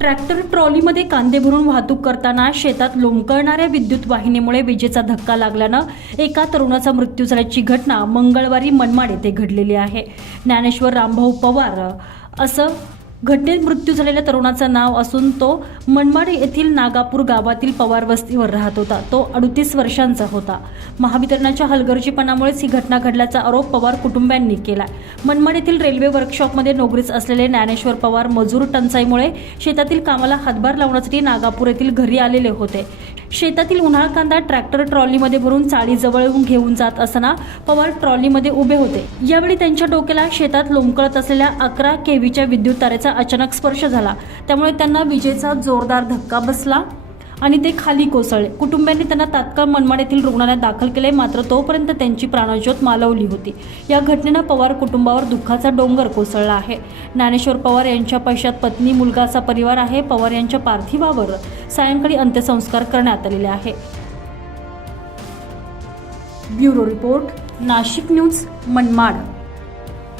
Tractor ट्रॉलीमध्ये कांदे भरून वाहतूक करताना शेतात लोंबकळणाऱ्या विद्युत वाहिनीमुळे विजेचा धक्का लागल्यानं एका तरुणाचा मृत्यू झाल्याची घटना मंगळवारी मनमाड येथे घडलेली आहे. ज्ञानेश्वर रामभाऊ पवार असं घटनेत मृत्यू झालेल्या तरुणाचं नाव असून तो मनमाड येथील नागापूर गावातील पवार वस्तीवर राहत होता. तो अडतीस वर्षांचा होता. महावितरणाच्या हलगर्जीपणामुळेच ही घटना घडल्याचा आरोप पवार कुटुंबियांनी केला मनमाड येथील रेल्वे वर्कशॉपमध्ये नोकरीस असलेले ज्ञानेश्वर पवार मजूर टंचाईमुळे शेतातील कामाला हातभार लावण्यासाठी नागापूर येथील घरी आलेले होते. शेतातील उन्हाळ कांदा ट्रॅक्टर ट्रॉलीमध्ये भरून चाळीजवळ घेऊन जात असताना पवार ट्रॉलीमध्ये उभे होते. यावेळी त्यांच्या डोक्याला शेतात लोंबकळत असलेल्या अकरा केवीच्या विद्युत तारेचा अचानक स्पर्श झाला. त्यामुळे त्यांना विजेचा जोरदार धक्का बसला. आणि ते खाली कोसळले. कुटुंबियांनी त्यांना तात्काळ मनमाड येथील रुग्णालयात दाखल केले मात्र तोपर्यंत त्यांची प्राणज्योत मालवली होती. या घटनेनं पवार कुटुंबावर दुःखाचा डोंगर कोसळला आहे. ज्ञानेश्वर पवार यांच्या पैशात पत्नी मुलगा असा परिवार आहे. पवार यांच्या पार्थिवावर सायंकाळी अंत्यसंस्कार करण्यात आलेले आहे. Bureau report Nashik news Manmad.